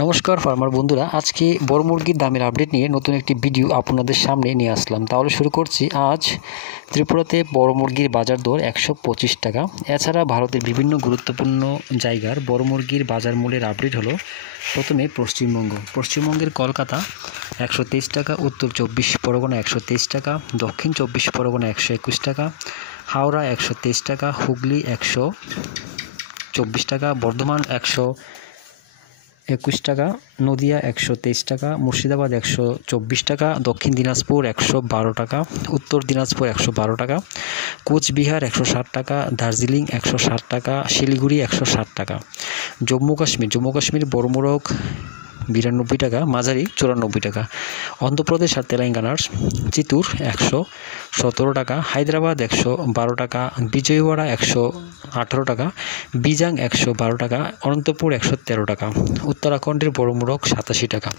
নমস্কার ফার্মার বন্ধুরা, আজকে বড় মুরগির দামের আপডেট নিয়ে নতুন একটি ভিডিও আপনাদের সামনে নিয়ে আসলাম। তাহলে শুরু করছি। আজ ত্রিপুরাতে বড় মুরগির বাজার দর 125 টাকা। এছাড়া ভারতের বিভিন্ন গুরুত্বপূর্ণ জায়গার বড় মুরগির বাজার মূল্যের আপডেট হলো। প্রথমে পশ্চিমবঙ্গের কলকাতা 123 টাকা, উত্তর 24 পরগনা 123 টাকা, দক্ষিণ 24 পরগনা 121 টাকা, হাওড়া 123 টাকা, হুগলি 124 টাকা, বর্ধমান 121 টাকা, নদিয়া 123 টাকা, মুর্শিদাবাদ 124 টাকা, দক্ষিণ দিনাজপুর 112 টাকা, উত্তর দিনাজপুর 112 টাকা, কোচবিহার 160 টাকা, দার্জিলিং 160 টাকা, শিলিগুড়ি 160 টাকা। জম্মু কাশ্মীর বড় মোরগ 92 টাকা, মাঝারি 94 টাকা। অন্ধ্রপ্রদেশ আর তেলেঙ্গানার চিত্তুর 117 টাকা, হায়দ্রাবাদ 112 টাকা, বিজয়ওয়াড়া 118 টাকা, বিজাং 112 টাকা, অনন্তপুর 113 টাকা। উত্তরাখণ্ডের বড় মোরগ 87 টাকা।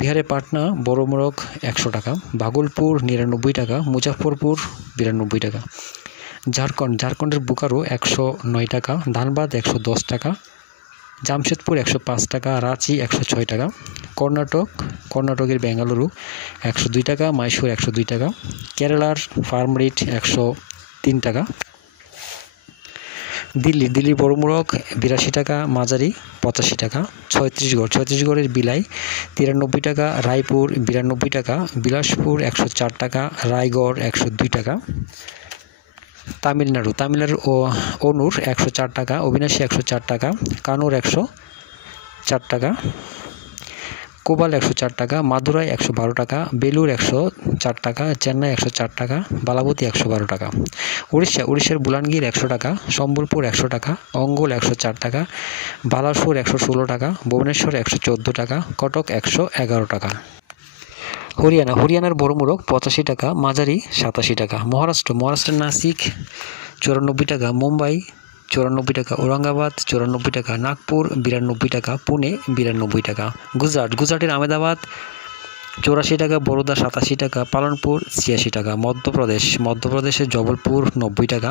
বিহারের পাটনা বড় মোরগ 100 টাকা, ভাগলপুর 99 টাকা, মুজাফরপুর 92 টাকা। ঝাড়খণ্ডের বোকারো 109 টাকা, ধানবাদ 110 টাকা, জামশেদপুর 105 টাকা, রাঁচি 106 টাকা। কর্ণাটকের বেঙ্গালুরু 102 টাকা, মাইসুর 102 টাকা। কেরালার ফার্ম রেট 103 টাকা। দিল্লির বড় মোরগ 82 টাকা, মাঝারি 85 টাকা। ছত্তিশগড়ের বিলাই 93 টাকা, রায়পুর 92 টাকা, বিলাসপুর 104 টাকা, রায়গড় 102 টাকা। তামিলনাড়ু অনুর 104 টাকা, অবিনাশী 104 টাকা, কানুর 104 টাকা, কোবাল 104 টাকা, মাদুরাই 112 টাকা, বেলুর 104 টাকা, চেন্নাই 104 টাকা, বালাবতী 112 টাকা। উড়িষ্যার বুলানগীর 100 টাকা, সম্বলপুর 100 টাকা, অঙ্গল 104 টাকা, বালাসপুর 116 টাকা, ভুবনেশ্বর 114 টাকা, কটক 111 টাকা। হরিয়ানার বড় মোরগ 85 টাকা, মাঝারি 87 টাকা। মহারাষ্ট্রের নাসিক 94 টাকা, মুম্বাই 94 টাকা, ঔরঙ্গাবাদ 94 টাকা, নাগপুর 92 টাকা, পুনে 92 টাকা। গুজরাটের আহমেদাবাদ 84 টাকা, বরোদা 87 টাকা, পালনপুর 86 টাকা। মধ্যপ্রদেশের জবলপুর 90 টাকা,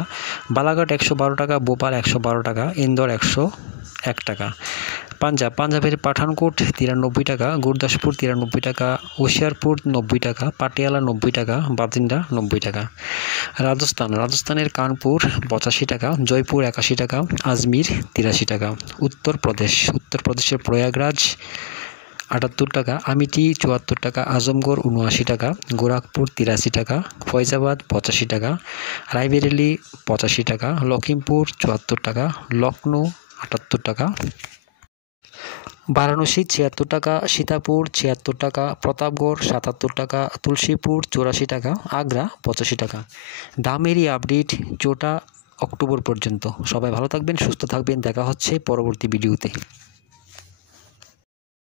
বালাঘাট 112 টাকা, ভোপাল 112 টাকা, ইন্দোর 101 টাকা। পাঞ্জাবের পাঠানকোট 93 টাকা, গুরদাসপুর 93 টাকা, হোশিয়ারপুর 90 টাকা, পাটিয়ালা 90 টাকা, বাতিন্দা 90 টাকা। রাজস্থানের কানপুর 85 টাকা, জয়পুর 81 টাকা, আজমির 83 টাকা। উত্তরপ্রদেশের প্রয়াগরাজ 78 টাকা, আমিটি 74 টাকা, আজমগড় 79 টাকা, গোরখপুর 83 টাকা, ফৈজাবাদ 85 টাকা, রায়বেরেলি 85 টাকা, লখিমপুর 74 টাকা, লখনৌ 78 টাকা, বারাণসী 76 টাকা, সীতাপুর 76 টাকা, প্রতাপগড় 77 টাকা, তুলসীপুর 84 টাকা, আগ্রা 85 টাকা। দামেরই আপডেট 4 অক্টোবর পর্যন্ত। সবাই ভালো থাকবেন, সুস্থ থাকবেন। দেখা হচ্ছে পরবর্তী ভিডিওতে।